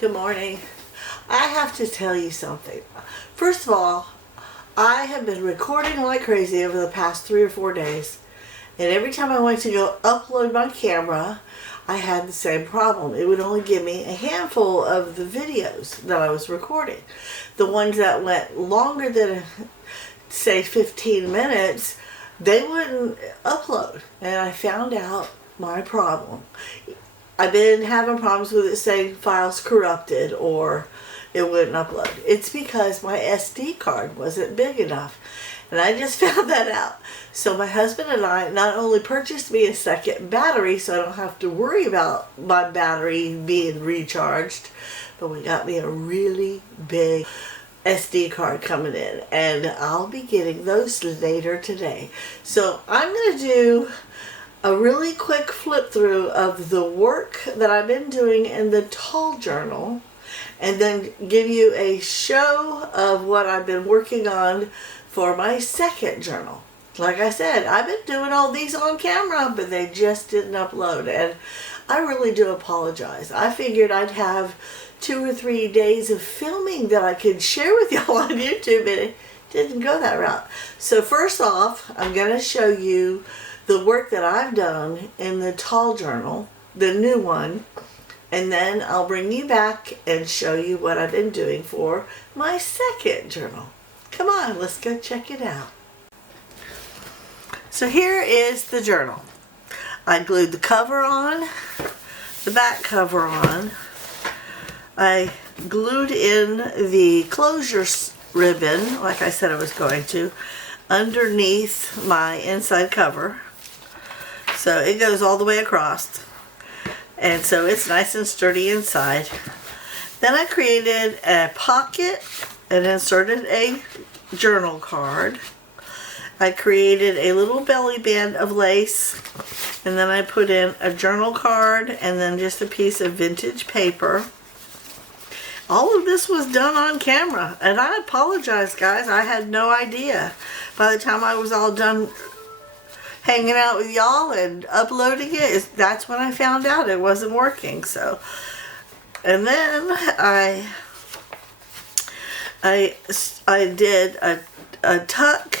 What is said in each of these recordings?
Good morning. I have to tell you something. First of all, I have been recording like crazy over the past 3 or 4 days, and every time I went to go upload my camera, I had the same problem. It would only give me a handful of the videos that I was recording. The ones that went longer than, say, 15 minutes, they wouldn't upload, and I found out my problem. I've been having problems with it saying files corrupted or it wouldn't upload. It's because my SD card wasn't big enough. And I just found that out. So my husband and I not only purchased me a second battery so I don't have to worry about my battery being recharged, but we got me a really big SD card coming in. And I'll be getting those later today. So I'm going to do a really quick flip through of the work that I've been doing in the Tall Journal, and then give you a show of what I've been working on for my second journal. Like I said, I've been doing all these on camera, but they just didn't upload, and I really do apologize. I figured I'd have 2 or 3 days of filming that I could share with y'all on YouTube, and it didn't go that route. So first off, I'm going to show you the work that I've done in the Tall Journal, the new one, and then I'll bring you back and show you what I've been doing for my second journal. Come on, let's go check it out. So here is the journal. I glued the cover on, the back cover on. I glued in the closure ribbon, like I said I was going to, underneath my inside cover. So it goes all the way across, and so it's nice and sturdy inside. Then I created a pocket and inserted a journal card. I created a little belly band of lace, and then I put in a journal card and then just a piece of vintage paper. All of this was done on camera, and I apologize, guys. I had no idea. By the time I was all done hanging out with y'all and uploading it, that's when I found out it wasn't working. So, and then I did a tuck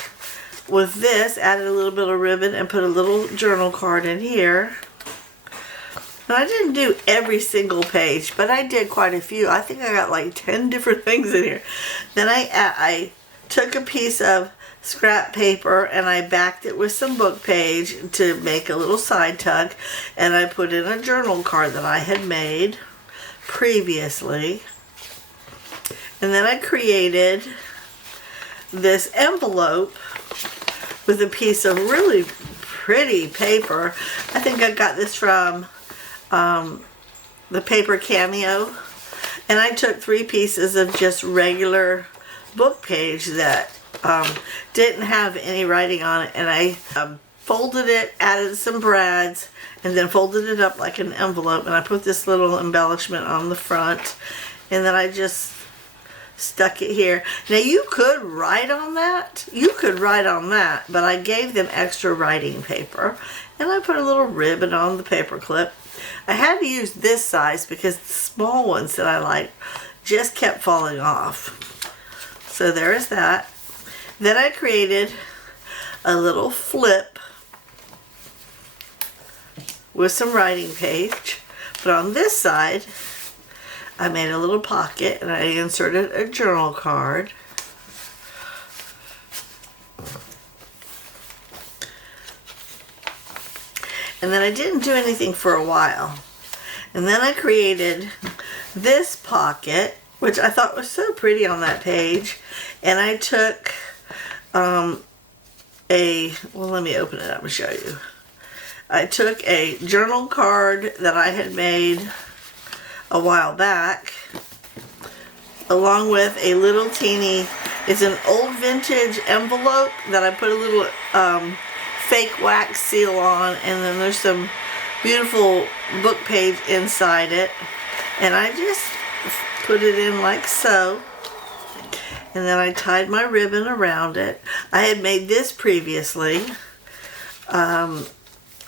with this, added a little bit of ribbon and put a little journal card in here. And I didn't do every single page, but I did quite a few. I think I got like 10 different things in here. Then I took a piece of scrap paper and I backed it with some book page to make a little side tuck, and I put in a journal card that I had made previously. And then I created this envelope with a piece of really pretty paper. I think I got this from the Paper Cameo, and I took 3 pieces of just regular book page that didn't have any writing on it, and I folded it, added some brads, and then folded it up like an envelope, and I put this little embellishment on the front, and then I just stuck it here. Now you could write on that, but I gave them extra writing paper, and I put a little ribbon on the paper clip. I had to use this size because the small ones that I like just kept falling off. So there is that. Then I created a little flip with some writing page, but on this side I made a little pocket and I inserted a journal card. And then I didn't do anything for a while. And then I created this pocket, which I thought was so pretty on that page, and I took well, let me open it up and show you. I took a journal card that I had made a while back, along with a little teeny, it's an old vintage envelope that I put a little fake wax seal on, and then there's some beautiful book page inside it, and I just put it in like so. And then I tied my ribbon around it. I had made this previously.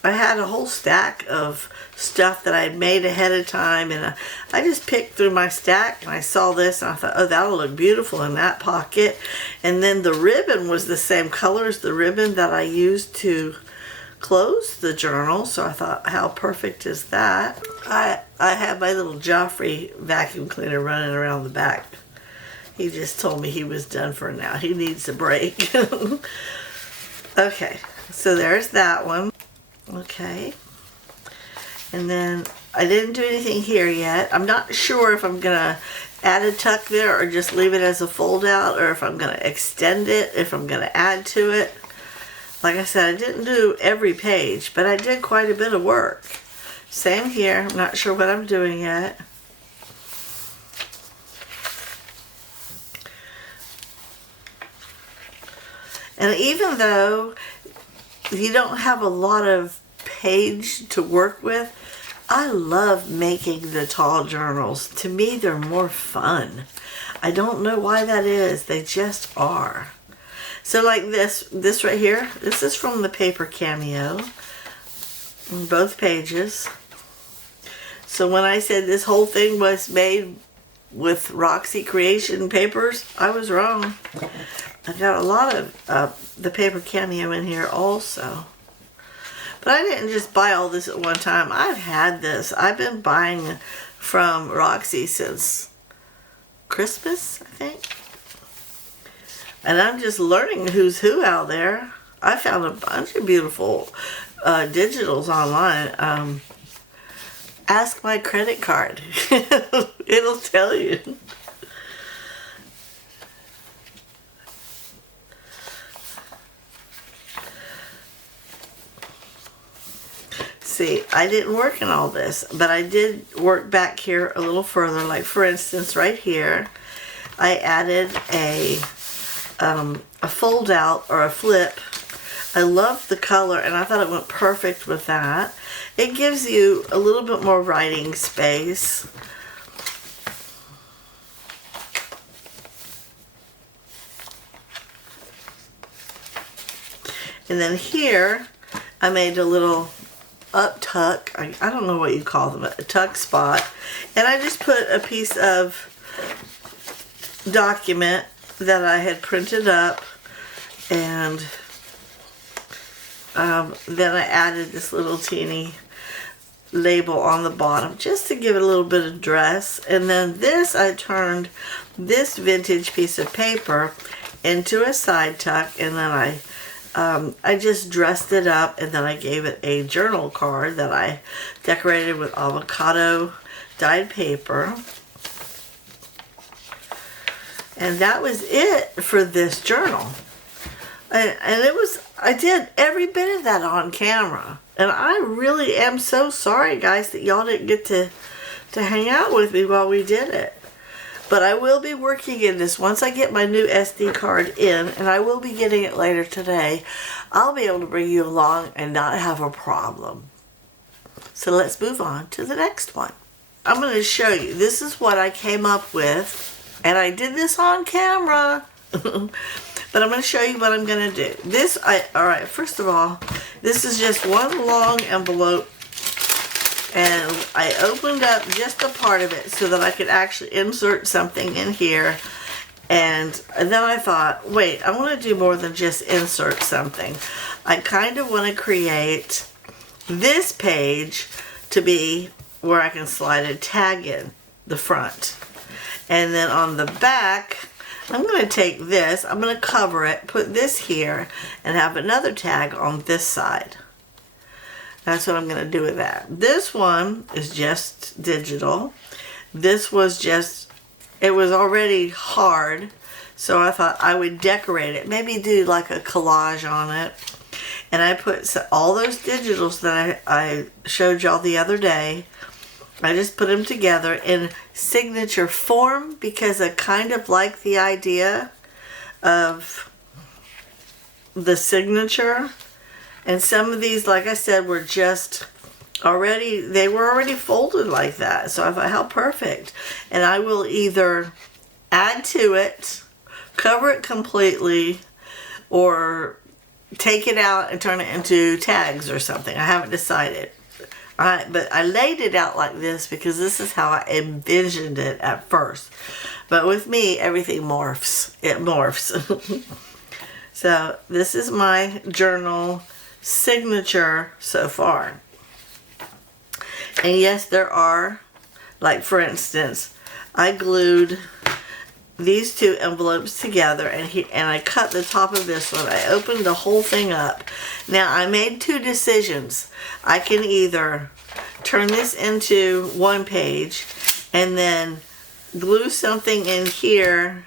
I had a whole stack of stuff that I had made ahead of time, and I just picked through my stack and I saw this and I thought, oh, that'll look beautiful in that pocket. And then the ribbon was the same color as the ribbon that I used to close the journal, so I thought, how perfect is that? I have my little Joffrey vacuum cleaner running around the back. He just told me he was done for now. He needs a break. Okay, so there's that one. Okay, and then I didn't do anything here yet. I'm not sure if I'm gonna add a tuck there or just leave it as a fold out, or if I'm gonna extend it, if I'm gonna add to it. Like I said, I didn't do every page, but I did quite a bit of work. Same here. I'm not sure what I'm doing yet. And even though you don't have a lot of page to work with, I love making the tall journals. To me, they're more fun. I don't know why that is. They just are. So like this right here, this is from the paper Cameo, on both pages. So when I said this whole thing was made with Roxy Creation papers, I was wrong. I got a lot of the paper Cameo in here also. But I didn't just buy all this at one time. I've had this. I've been buying from Roxy since Christmas, I think. And I'm just learning who's who out there. I found a bunch of beautiful digitals online. Ask my credit card. It'll tell you. See, I didn't work in all this, but I did work back here a little further. Like for instance, right here, I added a fold out or a flip. I love the color and I thought it went perfect with that. It gives you a little bit more writing space. And then here, I made a little up tuck. I don't know what you call them, a tuck spot. And I just put a piece of document that I had printed up, and then I added this little teeny label on the bottom just to give it a little bit of dress. And then this, I turned this vintage piece of paper into a side tuck, and then I just dressed it up, and then I gave it a journal card that I decorated with avocado dyed paper. And that was it for this journal. And I did every bit of that on camera. And I really am so sorry, guys, that y'all didn't get to hang out with me while we did it. But I will be working in this once I get my new SD card in, and I will be getting it later today. I'll be able to bring you along and not have a problem. So let's move on to the next one. I'm going to show you. This is what I came up with, and I did this on camera. But I'm going to show you what I'm going to do. Alright, first of all, this is just one long envelope. And I opened up just a part of it so that I could actually insert something in here. And then I thought, wait, I want to do more than just insert something. I kind of want to create this page to be where I can slide a tag in the front. And then on the back, I'm going to take this, I'm going to cover it, put this here, and have another tag on this side. That's what I'm going to do with that. This one is just digital. This was just, it was already hard, so I thought I would decorate it. Maybe do like a collage on it. And I put all those digitals that I showed y'all the other day. I just put them together in signature form because I kind of like the idea of the signature. And some of these, like I said, were just already, they were already folded like that. So I thought, how perfect. And I will either add to it, cover it completely, or take it out and turn it into tags or something. I haven't decided. But I laid it out like this because this is how I envisioned it at first. But with me, everything morphs. It morphs. So this is my journal signature so far. And yes, there are, like for instance, I glued these two envelopes together, and I cut the top of this one. I opened the whole thing up. Now I made two decisions. I can either turn this into one page and then glue something in here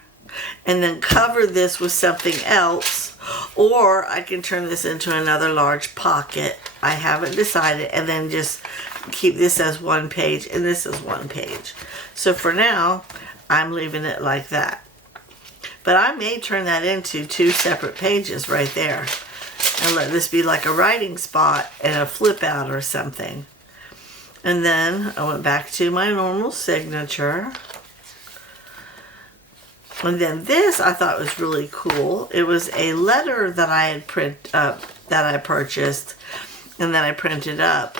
and then cover this with something else, or I can turn this into another large pocket. I haven't decided, and then just keep this as one page and this as one page. So for now, I'm leaving it like that. But I may turn that into two separate pages right there and let this be like a writing spot and a flip out or something. And then I went back to my normal signature. And then this I thought was really cool. It was a letter that I had that I purchased and then I printed up.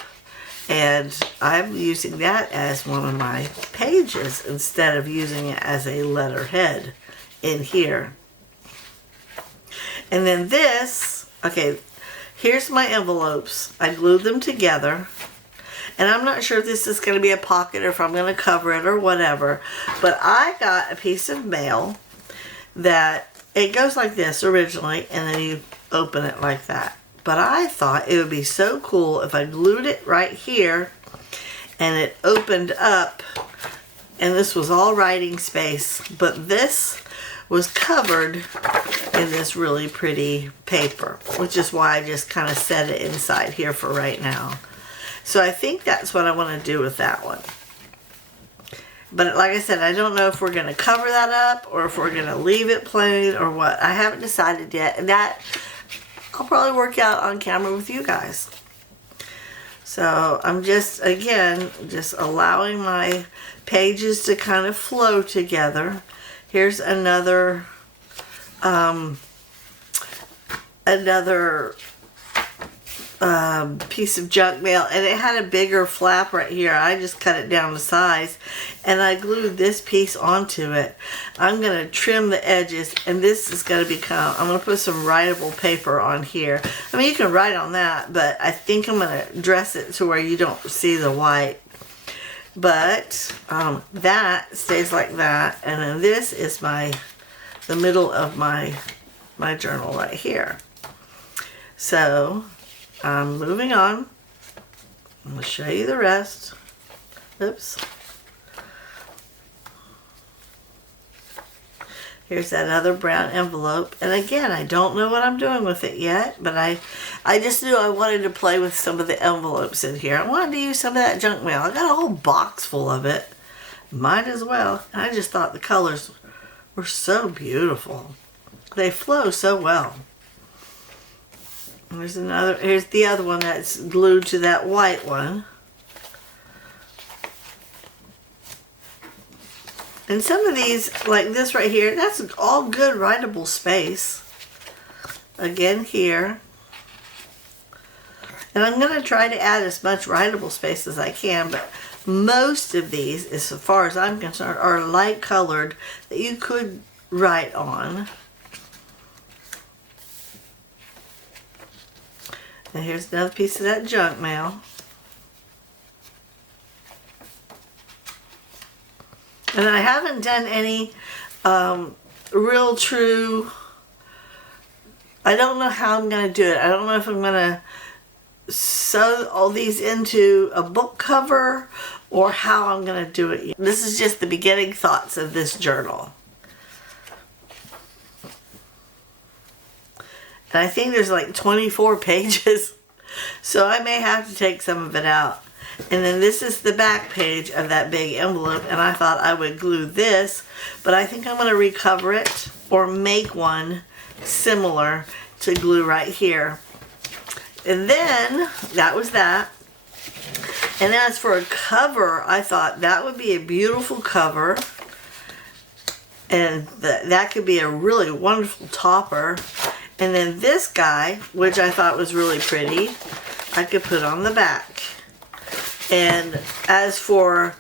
And I'm using that as one of my pages instead of using it as a letterhead in here. And then this, okay, here's my envelopes. I glued them together. And I'm not sure if this is going to be a pocket or if I'm going to cover it or whatever. But I got a piece of mail that it goes like this originally, and then you open it like that. But I thought it would be so cool if I glued it right here and it opened up, and this was all writing space, but this was covered in this really pretty paper, which is why I just kind of set it inside here for right now. So I think that's what I want to do with that one. But like I said, I don't know if we're going to cover that up or if we're going to leave it plain or what. I haven't decided yet, and that I'll probably work out on camera with you guys. So I'm just, again, just allowing my pages to kind of flow together. Here's another piece of junk mail, and it had a bigger flap right here. I just cut it down to size, and I glued this piece onto it. I'm going to trim the edges, and this is going to become, I'm going to put some writable paper on here. I mean, you can write on that, but I think I'm going to dress it to where you don't see the white. But that stays like that, and then this is the middle of my journal right here. So moving on, I'm going to show you the rest. Oops. Here's that other brown envelope. And again, I don't know what I'm doing with it yet, but I just knew I wanted to play with some of the envelopes in here. I wanted to use some of that junk mail. I got a whole box full of it. Might as well. I just thought the colors were so beautiful. They flow so well. Here's the other one that's glued to that white one. And some of these, like this right here, that's all good writable space. Again here. And I'm going to try to add as much writable space as I can, but most of these, as far as I'm concerned, are light colored that you could write on. And here's another piece of that junk mail. And I haven't done any real true, I don't know how I'm going to do it. I don't know if I'm going to sew all these into a book cover or how I'm going to do it. This is just the beginning thoughts of this journal. And I think there's like 24 pages, so I may have to take some of it out. And then this is the back page of that big envelope, and I thought I would glue this, but I think I'm going to recover it or make one similar to glue right here. And then that was that. And as for a cover, I thought that would be a beautiful cover, and that could be a really wonderful topper. And then this guy, which I thought was really pretty, I could put on the back. And as for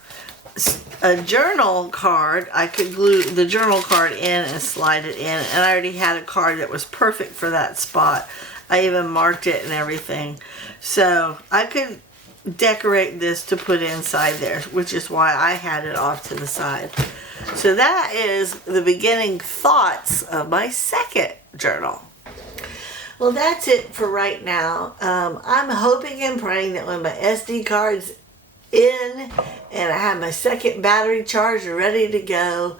a journal card, I could glue the journal card in and slide it in. And I already had a card that was perfect for that spot. I even marked it and everything. So I could decorate this to put inside there, which is why I had it off to the side. So that is the beginning thoughts of my second journal. Well, that's it for right now. I'm hoping and praying that when my SD card's in and I have my second battery charged and ready to go,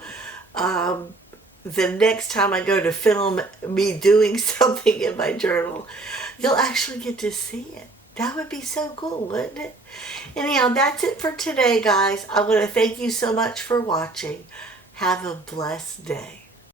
the next time I go to film me doing something in my journal, you'll actually get to see it. That would be so cool, wouldn't it? Anyhow, that's it for today, guys. I want to thank you so much for watching. Have a blessed day.